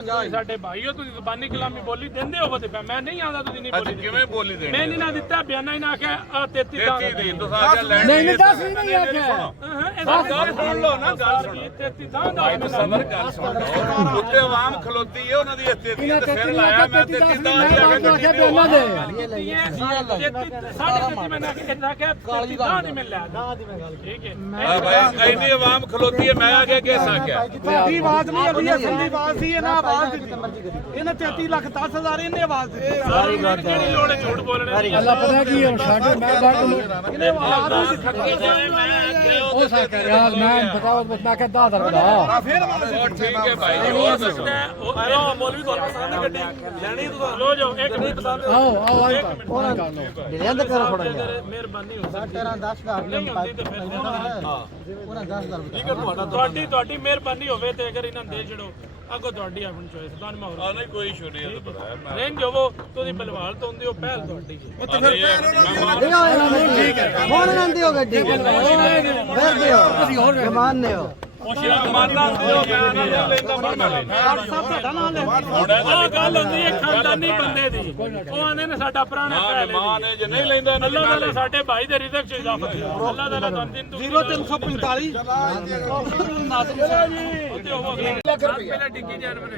ਸਾਡੇ ਭਾਈਓ ਤੁਸੀਂ ਜ਼ਬਾਨੀ ਕਲਾਮੀ ਬੋਲੀ ਦਿੰਦੇ ਹੋ ਤੇ ਮੈਂ ਨਹੀਂ ਆਉਂਦਾ ਤੁਸੀਂ ਨਹੀਂ ਬੋਲੀ ਕਿਵੇਂ ਬੋਲੀ ਦੇਣੀ ਮੈਂ ਨਹੀਂ ਨਾ ਦਿੱਤਾ ਬਿਆਨਾ ਹੀ ਨਾ ਆਖਿਆ 33 ਦਾ ਦੀ ਤੁਸੀਂ ਲੈਣ ਨਹੀਂ 10 ਨਹੀਂ ਆਖਿਆ ਗੱਲ ਸੁਣ ਲਓ ਨਾ ਗੱਲ ਸੁਣ 33 ਦਾ ਭਾਈ ਤੋਂ ਸਬਰ ਗੱਲ ਸੁਣ ਲਓ ਉੱਤੇ ਆਵਾਮ ਖਲੋਤੀ ਹੈ ਉਹਨਾਂ ਦੀ 33 ਤੇ ਫਿਰ ਲਾਇਆ ਮੈਂ 33 ਦਾ ਆਖਿਆ ਬਿਆਨਾ ਦੇ ਮੈਂ ਨਾ ਕਿਹਾ 33 ਦਾ ਨਹੀਂ ਮਿਲਿਆ ਠੀਕ ਹੈ ਭਾਈ ਇੰਨੀ ਆਵਾਮ ਖਲੋਤੀ ਹੈ ਮੈਂ ਆ ਗਿਆ ਕਿਸ ਆਖਿਆ ਸਾਡੀ ਆਵਾਜ਼ ਨਹੀਂ ਅਭੀ ਅਸਲੀ ਆਵਾਜ਼ ਸੀ ਇਹਨਾਂ ਆਵਾਜ਼ ਦਿੱਤੀ ਇਹਨੇ 33 ਲੱਖ 10,000 ਇਹਨੇ ਆਵਾਜ਼ ਦਿੱਤੀ ਸਾਰੀ ਗੱਲ ਕਿਹੜੀ ਲੋੜ ਹੈ ਝੂਠ ਬੋਲਣੇ ਦੀ ਅੱਲਾ ਪਤਾ ਕੀ ਹੁਣ ਸਾਡੇ ਮੈਂ ਬਾਹਰ ਇਹਨੇ ਆਵਾਜ਼ ਨਹੀਂ ਦਿੱਤੀ ਮੈਂ ਉਹ ਸਾਕ ਯਾਰ ਮੈਂ ਬਤਾਓ ਮੈਂ ਕਿਹਾ 10,000 ਦਾ ਫਿਰ ਹੋਰ ਠੀਕ ਹੈ ਭਾਈ ਜੀ ਹੋਰ ਦੱਸੋ ਉਹ ਮੌਲਵੀ ਤੁਹਾਨੂੰ ਪਸੰਦ ਹੈ ਗੱਡੀ ਲੈਣੀ ਤੁਸੀਂ ਲੋ ਜਾਓ ਇੱਕ ਨਹੀਂ ਪਸੰਦ ਆਓ ਆਓ ਆਈ ਉਹਨਾਂ ਕਰ ਲਓ ਲੈਂਦੇ ਕਰੋ ਥੋੜਾ ਜਿਹਾ ਮਿਹਰਬਾਨੀ ਹੋ ਸਕਦੀ 10,000 ਨਹੀਂ ਹੁੰਦੀ ਤੇ ਫਿਰ ਉਹਨਾਂ 10,000 ਠੀਕ ਹੈ ਤੁਹਾਡੀ ਮਿਹਰਬਾਨੀ ਹੋਵੇ ਤੇ ਅਗਰ ਇਹਨਾਂ ਦੇ ਛੜੋ ਅੱਗੋਂ ਤੁਹਾਡੀ ਆਪਣੀ ਚੋਇਸ ਤੁਹਾਨੂੰ ਮੈਂ ਆ ਨਹੀਂ ਕੋਈ ਇਸ਼ੂ ਨਹੀਂ ਇਹ ਤਾਂ ਪਤਾ ਹੈ ਰੇਂਜ ਹੋਵੋ ਤੁਸੀਂ ਬਲਵਾਲ ਤੋਂ ਹੁੰਦੇ ਹੋ ਪਹਿਲ ਤੁਹਾਡੀ ਉਹ ਤਾਂ ਫਿਰ ਠੀਕ ਹੈ ਹੁਣ ਨੰਦੀ ਹੋ ਗੱਡੀ ਫਿਰ ਦਿਓ ਤੁਸੀਂ ਹੋਰ ਜਮਾਨਨੇ ਹੋ ਉਹ ਸ਼ੇਖ ਮਾਨਦਾ ਹੁੰਦੇ ਹੋ ਮੈਂ ਨਾ ਲੈਂਦਾ ਫਰਮਾ ਲੈਂਦਾ ਤੁਹਾਡਾ ਨਾਮ ਲੈ ਉਹ ਗੱਲ ਹੁੰਦੀ ਹੈ ਖਾਨਦਾਨੀ ਬੰਦੇ ਦੀ ਉਹ ਆਂਦੇ ਨੇ ਸਾਡਾ ਪੁਰਾਣਾ ਪਹਿਲ ਮਾਂ ਨੇ ਜੇ ਨਹੀਂ ਲੈਂਦਾ ਅੱਲਾਹ ਤਾਲਾ ਸਾਡੇ ਭਾਈ ਦੇ ਰਿਜ਼ਕ ਚ ਇਜ਼ਾਫਾ ਕਰੇ ਅੱਲਾਹ ਤਾਲਾ ਤੁਹਾਨੂੰ ਦਿਨ ਤੋਂ 0345 ਲੱਖ ਰੁਪਏ ਡਿੱਗੀ ਜਾਨਵਰ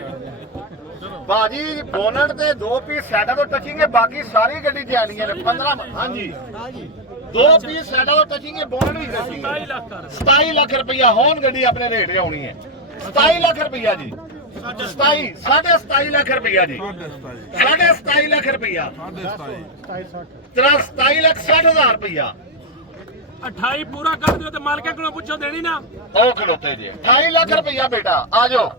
ਬਾਜੀ ਬੋਨਟ ਤੇ 2 ਪੀਸ ਸਾਈਡਾਂ ਤੋਂ ਟਚਿੰਗ ਹੈ ਬਾਕੀ ਸਾਰੀ ਗੱਡੀ ਜਾਲੀਆਂ ਨੇ 15 ਹਾਂਜੀ 2 ਪੀਸ ਸਾਈਡਾਂ ਤੋਂ ਟਚਿੰਗ ਹੈ ਬੋਨਟ ਵੀ ਟਚਿੰਗ 22 ਲੱਖ ਕਰ 27 ਲੱਖ ਰੁਪਇਆ ਹੋਣ ਗੱਡੀ ਆਪਣੇ ਰੇਟ ਤੇ ਆਉਣੀ ਹੈ 27 ਲੱਖ ਰੁਪਇਆ ਜੀ 27 ਲੱਖ ਰੁਪਇਆ ਜੀ 27 ਲੱਖ ਰੁਪਇਆ 27 ਲੱਖ 60,000 ਰੁਪਇਆ 28 ਪੂਰਾ ਕਰ ਦਿਓ ਤੇ ਮਾਲਕਾਂ ਕੋਲੋਂ ਪੁੱਛੋ ਦੇਣੀ ਨਾ ਉਹ ਖਲੋਤੇ ਜੀ 28 ਲੱਖ ਰੁਪਇਆ ਬੇਟਾ ਆ ਜਾਓ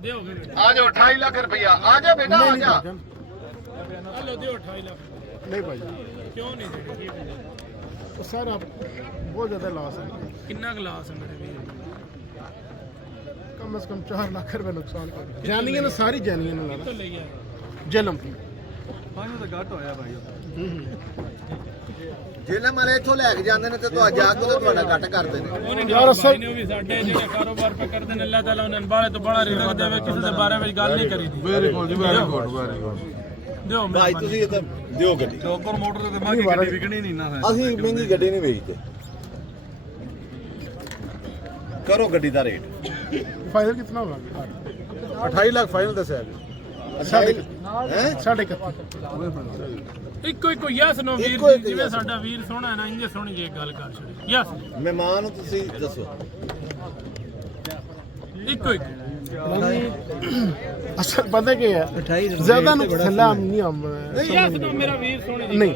ਦਿਓ ਫਿਰ ਆ ਜਾਓ 28 ਲੱਖ ਰੁਪਇਆ ਆ ਜਾ ਬੇਟਾ ਆ ਜਾ ਹਲੋ ਦਿਓ 28 ਲੱਖ ਨਹੀਂ ਭਾਈ ਕਿਉਂ ਨਹੀਂ ਦੇਣੀ ਕੀ ਵਜ੍ਹਾ? ਉਹ ਸਰ ਬਹੁਤ ਜ਼ਿਆਦਾ ਲਾਸ ਹੈ ਕਿੰਨਾ ਗਲਾਸ ਹੈ ਮੇਰੇ ਵੀਰ ਕਮ ਸੇ ਕਮ 4 ਲੱਖ ਰੁਪਏ ਨੁਕਸਾਨ ਕਰ ਜਾਨੀਆਂ ਨੇ ਸਾਰੀ ਜਾਨੀਆਂ ਨੇ ਕਿੱਥੋਂ ਲਈ ਆ ਜਨਮ ਜਿਹਨਾਂ ਮਾਰੇ ਇੱਥੋਂ ਲੈ ਕੇ ਜਾਂਦੇ ਨੇ ਤੇ ਤੁਹਾਡਾ ਜਾ ਕੇ ਤੁਹਾਡਾ ਕੱਟ ਕਰਦੇ ਨੇ ਉਹ ਨਹੀਂ ਯਾਰ ਅਸਲ ਨੇ ਉਹ ਵੀ ਸਾਡੇ ਜਿਹੜੇ ਕਾਰੋਬਾਰ ਪੇ ਕਰਦੇ ਨੇ ਅੱਲਾਹ ਤਾਲਾ ਉਹਨਾਂ ਨੂੰ ਬਾਹਲੇ ਤੋਂ ਬੜਾ ਰਿਜ਼ਕ ਦੇਵੇ ਕਿਸੇ ਦੇ ਬਾਰੇ ਵਿੱਚ ਗੱਲ ਨਹੀਂ ਕਰੀਦੀ ਵੈਰੀ ਗੁੱਡ ਵੈਰੀ ਗੁੱਡ ਦਿਓ ਭਾਈ ਤੁਸੀਂ ਇਹ ਤਾਂ ਦਿਓ ਗੱਡੀ ਉੱਪਰ ਮੋਟਰ ਤੇ ਮੈਂ ਗੱਡੀ ਵਿਕਣੀ ਨਹੀਂ ਨਾ ਅਸੀਂ ਮਹਿੰਗੀ ਗੱਡੀ ਨਹੀਂ ਵੇਚਦੇ ਕਰੋ ਗੱਡੀ ਦਾ ਰੇਟ ਫਾਈਨਲ ਕਿੰਨਾ ਹੋਗਾ 28 ਲੱਖ ਫਾਈਨਲ ਦੱਸਿਆ ਹੈ ਸਾਢੇ 31 ਇੱਕੋ ਯਸ ਨੋ ਵੀਰ ਇੱਕੋ ਜੀ, ਜਿਵੇਂ ਸਾਡਾ ਵੀਰ ਸੋਹਣਾ ਹੈ ਨਾ ਇੰਜ ਸੋਹਣੀ ਜੀ ਗੱਲ ਕਰ ਛੜੀ ਯਸ ਮਹਿਮਾਨ ਨੂੰ ਤੁਸੀਂ ਦੱਸੋ ਇੱਕੋ ਅਸਲ ਪਤਾ ਕੀ ਹੈ ਜ਼ਿਆਦਾ ਨੁਕਸਾਨ ਨਹੀਂ ਆਮ ਯਸ ਨੋ ਮੇਰਾ ਵੀਰ ਸੋਹਣੀ ਜੀ ਨਹੀਂ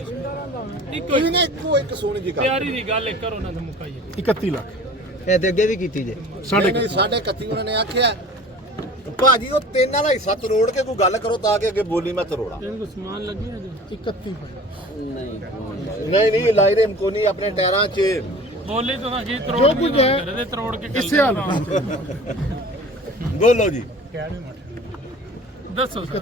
ਇੱਕੋ ਇਹਨੇ ਇੱਕੋ ਇੱਕ ਸੋਹਣੀ ਜੀ ਗੱਲ ਪਿਆਰੀ ਦੀ ਗੱਲ ਇੱਕ ਕਰੋ ਨਾ ਤੇ ਮੁਕਾਈਏ 31 ਲੱਖ ਇਹ ਤੇ ਅੱਗੇ ਵੀ ਕੀਤੀ ਜੇ ਸਾਢੇ ਨਹੀਂ 31 ਉਹਨਾਂ ਨੇ ਆਖਿਆ ਭਾਜੀ ਉਹ ਤਿੰਨ ਵਾਲਾ ਹਿੱਸਾ ਤਰੋੜ ਕੇ ਕੋਈ ਗੱਲ ਕਰੋ ਤਾਂ ਕਿ ਅੱਗੇ ਬੋਲੀ ਮੈਂ ਤਰੋੜਾ ਇਹਨੂੰ ਕੋਈ ਸਮਾਨ ਲੱਗੀ ਹੈ ਜੀ 31 ਨਹੀਂ ਲਾਈ ਦੇ ਮਕੋਨੀ ਆਪਣੇ ਟਾਇਰਾਂ 'ਚ ਬੋਲੀ ਤਾਂ ਕੀ ਤਰੋੜ ਜੋ ਕੁਝ ਹੈ, ਇਹਦੇ ਤਰੋੜ ਕੇ ਇਸੇ ਹਾਲ ਬੋਲੋ ਜੀ ਦੱਸੋ ਸਰ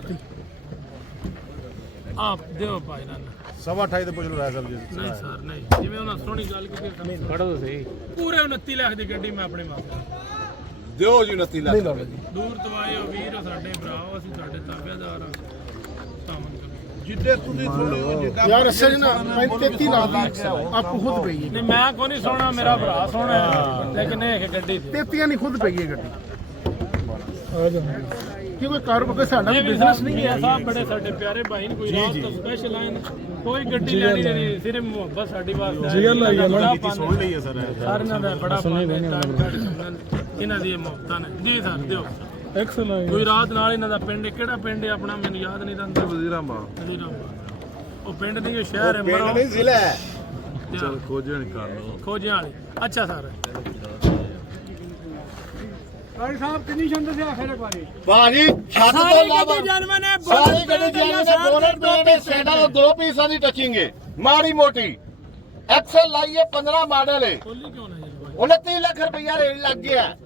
ਆਪ ਦਿਓ ਭਾਈ ਨਾਲ 28.5 ਤੇ ਪੁੱਛ ਲਓ ਰਾਇ ਜੀ ਨਹੀਂ ਸਰ ਨਹੀਂ ਜਿਵੇਂ ਉਹਨਾਂ ਸੋਹਣੀ ਗੱਲ ਕੀਤੀ ਖੜੋ ਸਹੀ ਪੂਰੇ 29 ਲੱਖ ਦੀ ਗੱਡੀ ਮੈਂ ਆਪਣੇ ਵਾਸਤੇ ਦਿਓ ਜੀ 29 ਲੱਖ ਦੂਰ ਤੋਂ ਆਏ ਹੋ ਵੀਰ ਸਾਡੇ ਭਰਾ ਅਸੀਂ ਤੁਹਾਡੇ ਤਾਬੇਦਾਰ ਹਾਂ ਸਾਮਨ ਕਰੋ ਜਿੱਦੇ ਤੁਸੀਂ ਥੋੜੇ ਜਿੱਦਾਂ ਯਾਰ ਅਸਲ ਨਾ 33 ਲੱਖ ਦੀ ਆਪ ਖੁਦ ਪਈ ਹੈ ਨਹੀਂ ਮੈਂ ਕੋਈ ਨਹੀਂ ਸੋਹਣਾ ਮੇਰਾ ਭਰਾ ਸੋਹਣਾ ਹੈ ਲੇਕਿਨ ਇਹ ਗੱਡੀ ਤੇ 33 ਨਹੀਂ ਖੁਦ ਪਈ ਹੈ ਗੱਡੀ ਕਿ ਕੋਈ ਕਾਰੋਬਾਰ ਸਾਡਾ ਵੀ ਬਿਜ਼ਨਸ ਨਹੀਂ ਹੈ ਸਾਹਿਬ ਬੜੇ ਸਾਡੇ ਪਿਆਰੇ ਭਾਈ ਨੇ ਕੋਈ ਰਾਤ ਤੋਂ ਸਪੈਸ਼ਲ ਆਏ ਨੇ ਕੋਈ ਗੱਡੀ ਲੈਣੀ ਨਹੀਂ ਸਿਰਫ ਮੁਹੱਬਤ ਸਾਡੀ ਵਾਸਤੇ ਜੀ ਅੱਲਾ ਹੀ ਸੁਣ ਲਈ ਹੈ ਸਰ ਸਾਰਿਆਂ ਦਾ ਬੜਾ ਇਹਨਾਂ ਦੀ ਮੁਹੱਬਤਾਂ ਨੇ ਜੀ ਸਰ ਦਿਓ ਐਕਸਲੈਂਟ ਕੋਈ ਰਾਤ ਨਾਲ ਇਹਨਾਂ ਦਾ ਪਿੰਡ ਕਿਹੜਾ ਪਿੰਡ ਹੈ ਆਪਣਾ ਮੈਨੂੰ ਯਾਦ ਨਹੀਂ ਰਹਿੰਦਾ ਵਜ਼ੀਰਾਬਾਦ ਉਹ ਪਿੰਡ ਨਹੀਂ ਉਹ ਸ਼ਹਿਰ ਹੈ ਪਿੰਡ ਨਹੀਂ ਜ਼ਿਲ੍ਹਾ ਹੈ ਚਲ ਖੋਜਿਆਂ ਵਾਲੀ ਅੱਛਾ ਸਰ ਭਾਈ ਸਾਹਿਬ ਕਿੰਨੀ ਸ਼ੰਦ ਸੀ ਆਖਿਰ ਇੱਕ ਵਾਰੀ ਭਾਜੀ ਛੱਤ ਤੋਂ ਇਲਾਵਾ ਜਾਨਵਰ ਨੇ ਸਾਰੀ ਗੱਡੀ ਜਾਨੀ ਨੇ ਬੋਨਟ ਤੇ ਸਾਈਡਾਂ ਤੋਂ 2 ਪੀਸਾਂ ਦੀ ਟਚਿੰਗ ਹੈ ਮਾੜੀ ਮੋਟੀ ਐਕਸਲ ਲਾਈਏ 15 ਮਾਡਲ ਹੈ ਖੋਲੀ ਕਿਉਂ ਨਾ ਜੀ 29 ਲੱਖ ਰੁਪਇਆ ਰੇਟ ਲੱਗ ਗਿਆ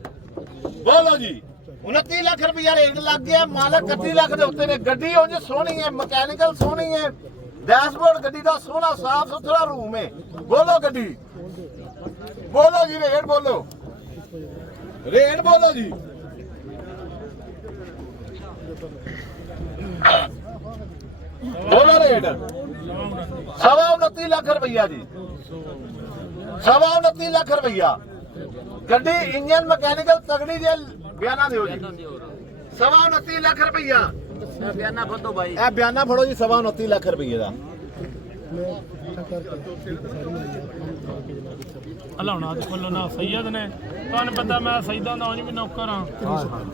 ਬੋਲੋ ਜੀ 29 ਲੱਖ ਰੁਪਇਆ ਰੇਟ ਲੱਗ ਗਿਆ ਮਾਲਕ 31 ਲੱਖ ਦੇ ਉੱਤੇ ਨੇ ਗੱਡੀ ਉਂਝ ਸੋਹਣੀ ਹੈ ਮਕੈਨੀਕਲ ਸੋਹਣੀ ਹੈ ਡੈਸ਼ਬੋਰਡ ਗੱਡੀ ਦਾ ਸੋਹਣਾ ਸਾਫ ਸੁਥਰਾ ਰੂਮ ਹੈ ਬੋਲੋ ਗੱਡੀ ਬੋਲੋ ਜੀ ਰੇਟ ਬੋਲੋ ਜੀ ਬੋਲੋ ਰੇਟ 29.5 ਲੱਖ ਰੁਪਈਆ ਜੀ 29.5 ਲੱਖ ਰੁਪਈਆ ਗੱਡੀ ਇੰਜਨ ਮਕੈਨੀਕਲ ਤਗੜੀ ਜੇ ਬਿਆਨਾ ਦਿਓ ਜੀ 29.5 ਲੱਖ ਰੁਪਈਆ ਬਿਆਨਾ ਫੜੋ ਬਾਈ ਇਹ ਬਿਆਨਾ ਫੜੋ ਜੀ 29.5 ਲੱਖ ਰੁਪਈਏ ਦਾ ਹਲਾਉਣਾ ਤੇ ਕੋਲੋਂ ਨਾ ਸੈयद ਨੇ ਤੁਹਾਨੂੰ ਪਤਾ ਮੈਂ ਸੈयदाਂ ਦਾ ਉਂਝ ਵੀ ਨੌਕਰ ਹਾਂ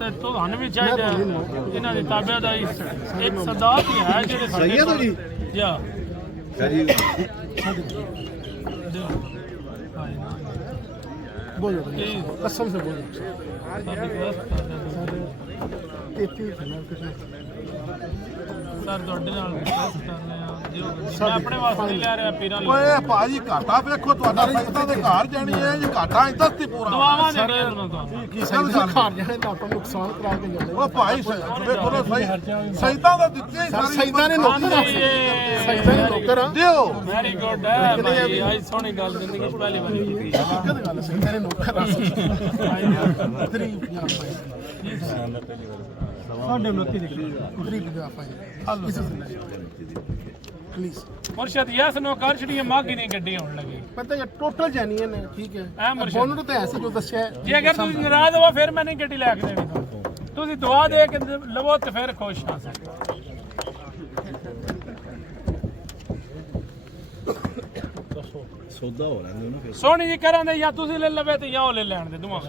ਤੇ ਤੁਹਾਨੂੰ ਵੀ ਚਾਹੀਦਾ ਇਹਨਾਂ ਦੀ ਤਾਬੇਦਾਰੀ ਇੱਕ ਸਦਾਤ ਹੀ ਹੈ ਜਿਹੜੇ ਸੈयद ਹੋ ਜੀ ਜਾ ਜੀ बोलो कसम से बोलो 33 ਸਰ ਤੁਹਾਡੇ ਨਾਲ ਰਿਕਵੈਸਟ ਕਰ ਰਹੇ ਆ ਦਿਓ ਮੈਂ ਆਪਣੇ ਵਾਸਤੇ ਨਹੀਂ ਲੈ ਰਿਹਾ ਪੀਰਾਂ ਲਈ ਓਏ ਭਾਜੀ ਘਾਟਾ ਵੇਖੋ ਤੁਹਾਡਾ ਸੈਦਾਂ ਦੇ ਘਰ ਜਾਣੀ ਹੈ ਜੀ ਘਾਟਾ ਇੰਦਾ ਤੇ ਪੂਰਾ ਦੁਆਵਾਂ ਦੇ ਰਹੇ ਉਹਨਾਂ ਤੋਂ ਕੀ ਗੱਲ खार जाए ना तो नुकसान करा के जाए ਉਹ ਭਾਈ ਵੇਖੋ ਨਾ ਸਹੀ ਸੈਦਾਂ ਦਾ ਦਿੱਤੇ ਹੀ ਸਾਰੀ सईदा ने नौकर सईदा ने नौकर ਦਿਓ ਵੈਰੀ ਗੁੱਡ ਹੈ ਭਾਈ ਆਈ ਸੋਹਣੀ ਗੱਲ ਜ਼ਿੰਦਗੀ ਚ ਪਹਿਲੀ ਵਾਰੀ ਕੀਤੀ कद गल सईदा ने नौकर साढ़े 29 ਦੀ ਗਰੀਬ ਦਾ ਭਾਈ प्लीज ਮੁਰਸ਼ਦ ਯਸ ਨੋ ਕਰ ਛੜੀ ਮਾਗੀ ਨਹੀਂ ਗੱਡੀ ਆਉਣ ਲੱਗੀ पता है टोटल जेन्युइन है ठीक है मुर्शिद। बोनट तो ऐसे जो दस्या है ਜੇ ਅਗਰ ਤੁਸੀਂ ਨਾਰਾਜ਼ ਹੋ ਫਿਰ ਮੈਂ ਨਹੀਂ ਗੱਡੀ ਲੈ ਕੇ ਦੇਣੀ ਤੁਹਾਨੂੰ ਤੁਸੀਂ ਦੁਆ ਦੇ ਕੇ ਲਵੋ ਤੇ ਫਿਰ ਖੁਸ਼ ਹਾਂ ਸੋਹਣੀ ਜੀ ਕਰਾਂਦੇ ਜਾਂ ਤੁਸੀਂ ਲੈ ਲਵੇ ਤੇ ਜਾਂ ਉਹ ਲੈ ਲੈਣ ਦੇ ਦੋਵਾਂ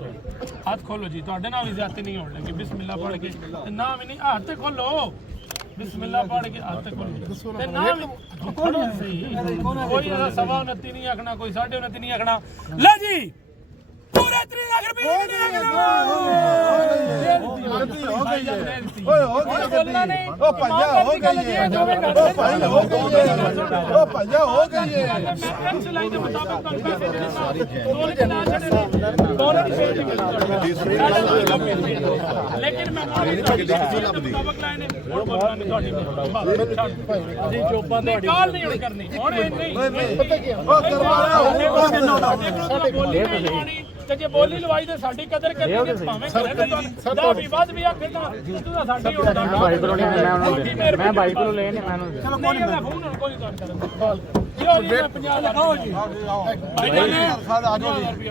ਹੱਥ ਖੋਲੋ ਜੀ ਤੁਹਾਡੇ ਨਾਲ ਵੀ ਜ਼ਿਆਦਤੀ ਨਹੀਂ ਹੋਣ ਲੱਗੀ ਬਿਸਮਿਲ੍ਲਾ ਪੜ੍ਹ ਕੇ ਤੇ ਨਾ ਵੀ ਨਹੀਂ ਹੱਥ ਖੋਲੋ ਬਿਸਮਿਲ੍ਲਾ ਪੜ੍ਹ ਕੇ ਹੱਥ ਖੋਲੋ ਤੇ ਨਾ ਵੀ ਖੋਲੋ ਸਹੀ ਕੋਈ ਇਹਦਾ 29.5 ਨਹੀਂ ਆਖਣਾ ਕੋਈ 29.5 ਨਹੀਂ ਆਖਣਾ ਲੈ ਜੀ ਪੂਰੇ 3 ਲੱਖ ਰੁਪਏ ਦੀ ਓਏ ਹੋ ਗਈ ਬੋਲਣਾ ਨਹੀਂ ਉਹ ਪੰਜਾ ਹੋ ਗਈ ਹੈ ਉਹ ਭਾਈ ਹੋ ਗਈ ਹੈ ਉਹ ਪੰਜਾ ਹੋ ਗਈ ਹੈ ਮੈਟਰਸ ਲਾਈਨ ਦੇ ਮੁਤਾਬਕ ਤੁਹਾਨੂੰ ਪੈਸੇ ਦੇ ਦਿੱਤਾ ਡਾਲਰ ਸ਼ੇਅਰ ਦੀ ਗੱਲ ਲੇਕਿਨ ਮੈਂ ਮੁਤਾਬਕ ਲਾਈਨ ਹੈ ਤੁਹਾਡੀ ਜੀ ਜੋਬਾਂ ਤੁਹਾਡੀ ਕਾਲ ਨਹੀਂ ਹੁਣ ਕਰਨੀ ਹੁਣ ਨਹੀਂ पता क्या ਉਹ ਕਰਵਾਇਆ ਬੋਲੀ ਨਹੀਂ ਆਉਣੀ ਤੇ ਜੇ ਬੋਲੀ ਲਵਾਈ ਤੇ ਸਾਡੀ ਕਦਰ ਕਰਨੀ ਤੇ ਭਾਵੇਂ ਕਰੇ ਤਾਂ ਵਿਵਾਦ ਵੀ ਆਖੇ ਤਾਂ ਤੂੰ ਤਾਂ ਸਾਡੀ ਹੋਣਾ ਮੈਂ ਬਾਈ ਕੋਲੋਂ ਲੈ ਨਹੀਂ ਮੈਨੂੰ ਚਲੋ ਕੋਈ ਨਹੀਂ ਫੋਨ ਕੋਈ ਤੁਹਾਨੂੰ ਕਰਾਂ ਜੀ 50 ਲਗਾਓ ਜੀ ਭਾਈ ਜਾਨ 7,000 ਰੁਪਏ